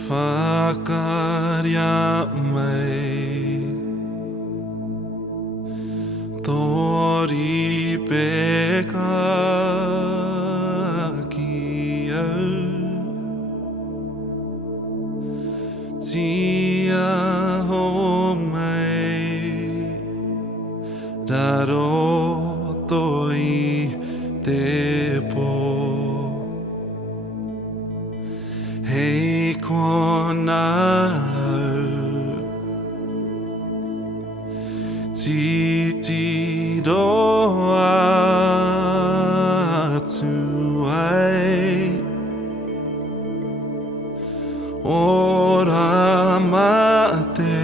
whakaria mai tori peka ki au tia ho mai raro toi te po hei kona ti roa tu ai ora mate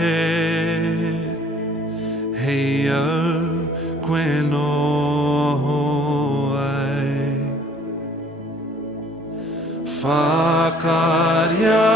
hei au koe no ai whakaria